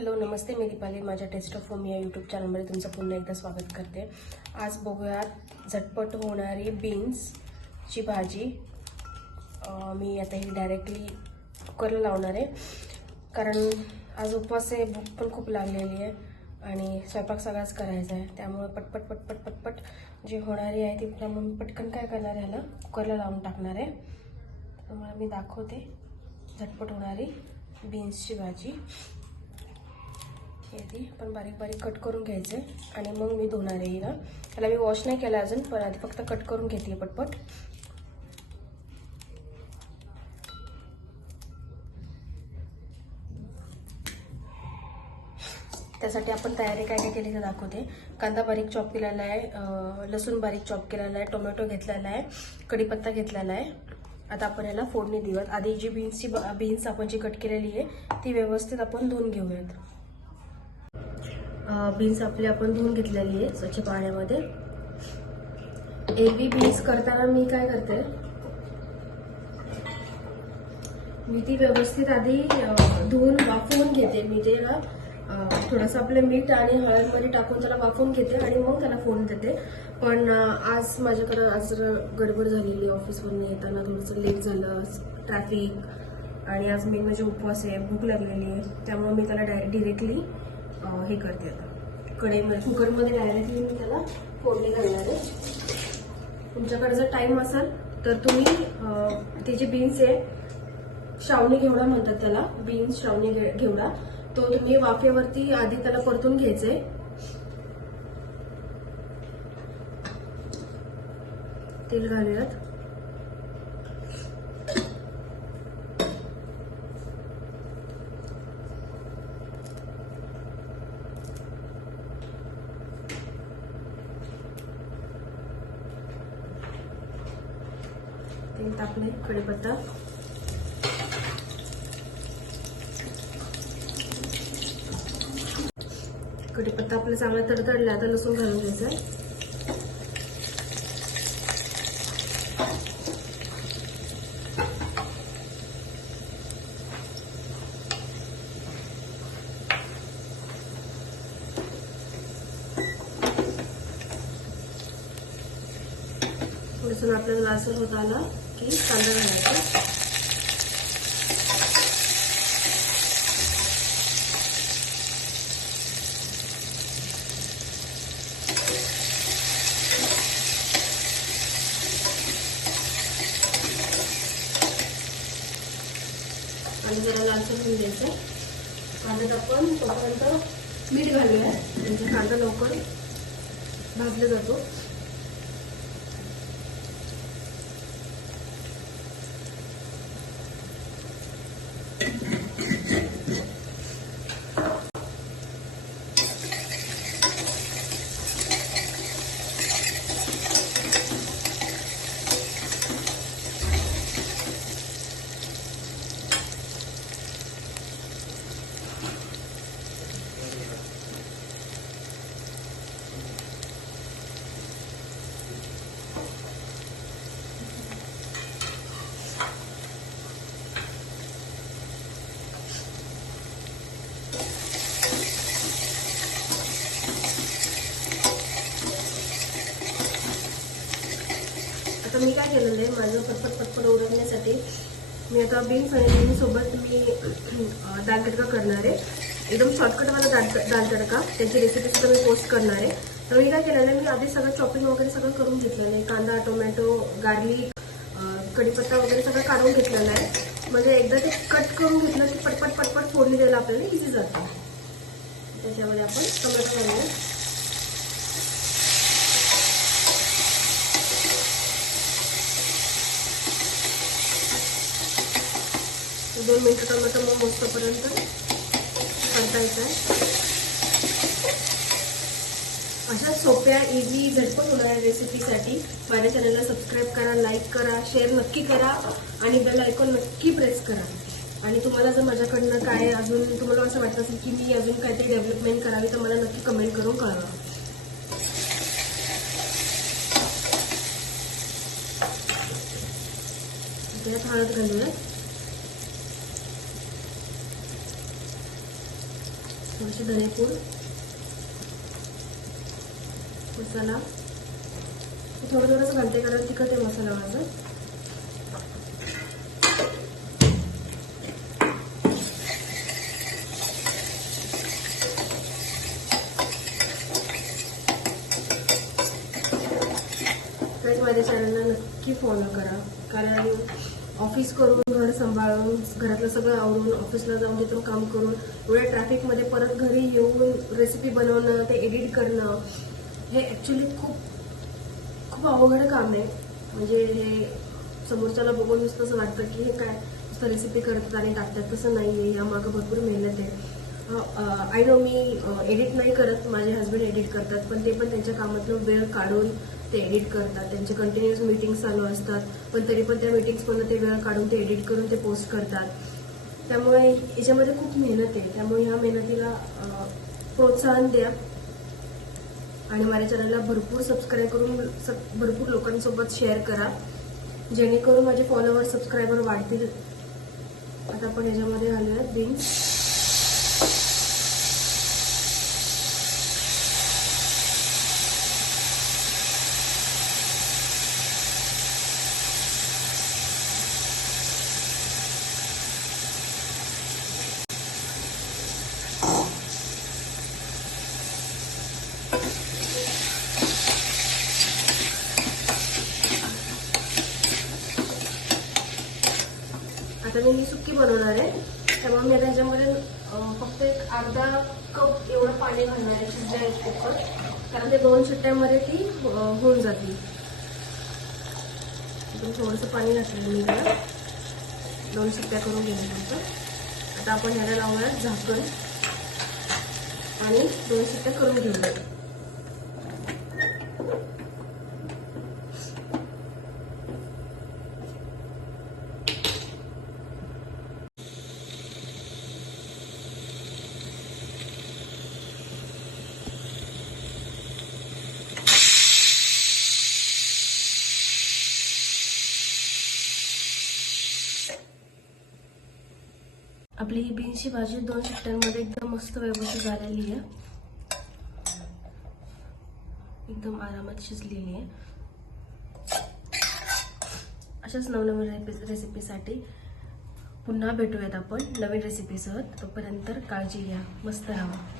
Hello नमस्ते, मी दीपाली माझ्या taste of home या YouTube चॅनलमध्ये तुमचं पुन्हा एकदा स्वागत करते। आज बघूयात झटपट होणारी बीन्सची भाजी। मी आता ही डायरेक्टली कुकरला लावणार आहे, कारण आज उपवास आहे, भूक पण खूप लागलेली आहे आणि स्वयंपाक सगळाच करायचा आहे। त्यामुळे पटपट पटपट पटपट जी होणारी आहे ती मग पटकन काय करणार आहे, ह्याला कुकरला लावून टाकणार आहे। तुम्हाला मी दाखवते झटपट होणारी बीन्सची भाजी। हे पण बारीक बारीक कट करून घ्यायचे आणि मग मी धुणार आहे हिला। त्याला मी वॉश नाही केला अजून, पण आधी फक्त कट करून घेते पटपट। त्यासाठी आपण तयारी काय काय केली ते दाखवते। कांदा बारीक चॉप केलेला आहे, लसूण बारीक चॉप केलेला आहे, टोमॅटो घेतलेला आहे, कढीपत्ता घेतलेला आहे। आता आपण याला फोडणी देऊयात। आधी जी बीन्स आपण जी कट केलेली आहे ती व्यवस्थित आपण धुवून घेऊयात। बीन्स आपली आपण धुवून घेतलेली आहे स्वच्छ पाण्यामध्ये। एबी बीन्स करताना मी काय करते, मी ती व्यवस्थित आधी धुवून वाफवून घेते। मी त्याला थोडंसं आपलं मीठ आणि हळदमध्ये टाकून त्याला वाफवून घेते आणि मग त्याला फोडून देते। पण आज माझ्याकडे आज गडबड झालेली, ऑफिसवरून येताना थोडंसं लेट झालं, ट्रॅफिक, आणि आज मेन म्हणजे उपवास आहे, भूक लागलेली आहे। त्यामुळे मी त्याला डिरेक्टली हे करते, आता कढईमध्ये कुकरमध्ये डायरेक्टली मी त्याला फोडणी घालणार आहे। तुमच्याकडे जर टाइम असेल तर तुम्ही ते जे बीन्स आहे, श्रावणी घेवडा म्हणतात त्याला, बीन्स श्रावणी घेवडा, तो तुम्ही वाफेवरती आधी त्याला परतून घ्यायचे। तेल घालूयात। तेल टाकले, कढीपत्ता, कढीपत्ता आपला चांगला तडतडला, आता लसूण घालून घ्यायचा आहे। लसूण आपल्याला लालसर होत आला की कांदा घालायचा। आणि जरा लालसर होऊन द्यायचं। कांद्यात आपण तोपर्यंत मीठ घालूया, म्हणजे कांदा लवकर भाजला जातो। आता मी काय केलेलं आहे, माझं पटपट उडवण्यासाठी मी आता बीन्स आणि बीन्स सोबत मी दाल तडका करणार आहे। एकदम शॉर्टकटवाला दाल तडका, त्याची रेसिपी सुद्धा मी पोस्ट करणार आहे। तर मी काय केलेलं आहे, मी आधी सगळं चॉपिंग वगैरे सगळं करून घेतलेलं आहे। कांदा, टोमॅटो, गार्लिक, कढीपत्ता वगैरे सगळं काढून घेतलेलं आहे। म्हणजे एकदा ते कट करून घेतलं की पटपट पटपट फोडणी द्यायला आपल्याला इझी जातं। त्याच्यामध्ये आपण टोमॅटो घालूया। 2 मिनिटं टोमॅटो मग मस्तपर्यंत परतायचं आहे। अशा सोप्या इझी झटपट होणाऱ्या रेसिपीसाठी माझ्या चॅनलला सबस्क्राईब करा, लाईक करा, शेअर नक्की करा आणि बेल आयकॉन नक्की प्रेस करा। आणि तुम्हाला जर माझ्याकडनं काय अजून तुम्हाला असं वाटत असेल की मी अजून काहीतरी डेव्हलपमेंट करावी तर मला नक्की कमेंट करून कळवा। त्यात हळद घालूया। थोडेसे धनेपूड, मसाला थोडं थोडंसं घालते कारण तिखट आहे मसाला माझा. माझ्या चॅनलला नक्की फॉलो करा कारण ऑफिस करून घर सांभाळून घरातलं सगळं आवरून ऑफिसला जाऊन तिथून काम करून एवढ्या ट्रॅफिकमध्ये परत घरी येऊन रेसिपी बनवणं ते एडिट करणं हे ॲक्च्युली खूप खूप अवघड काम आहे. म्हणजे हे समोरच्याला बघून नुसतं असं वाटतं की हे काय नुसतं रेसिपी करतात आणि टाकतात, तसं नाही आहे. यामागं भरपूर मेहनत आहे. आय नो मी एडिट नाही करत, माझे हस्बंड एडिट करतात, पण ते पण त्यांच्या कामातून वेळ काढून ते एडिट करतात. त्यांचे कंटिन्युअस मीटिंग्स चालू असतात पण तरी पण त्या मीटिंग्समधून ते वेळ काढून ते एडिट करून ते पोस्ट करतात. त्यामुळे याच्यामध्ये खूप मेहनत आहे. त्यामुळे ह्या मेहनतीला प्रोत्साहन द्या आणि माझ्या चॅनलला भरपूर सबस्क्राईब करून भरपूर लोकांसोबत शेअर करा जेणेकरून माझे फॉलोअर सबस्क्रायबर वाढतील. आता आपण याच्यामध्ये घालूया बीन्स. आता मी ही सुक्की बनवणार आहे त्यामुळे मी आता ह्याच्यामध्ये फक्त एक अर्धा कप एवढं पाणी घालणार आहे शिजल्या कुकर, कारण ते 2 शिट्ट्यामध्ये ती होऊन जातील. थोडंसं पाणी घातलं मी त्याला 2 शिट्ट्या करून घेण्यानंतर. आता आपण ह्याला लावूया झाकण आणि 2 शिट्ट्या करून घेऊया. आपली ही बीन्सची भाजी 2 शिट्ट्यांमध्ये एकदम मस्त व्यवस्थित झालेली आहे. एकदम आरामात शिजलेली आहे. अशाच नवनवीन रेसिपीसाठी पुन्हा भेटूयात आपण नवीन रेसिपीसह. तोपर्यंत काळजी घ्या, मस्त राहा.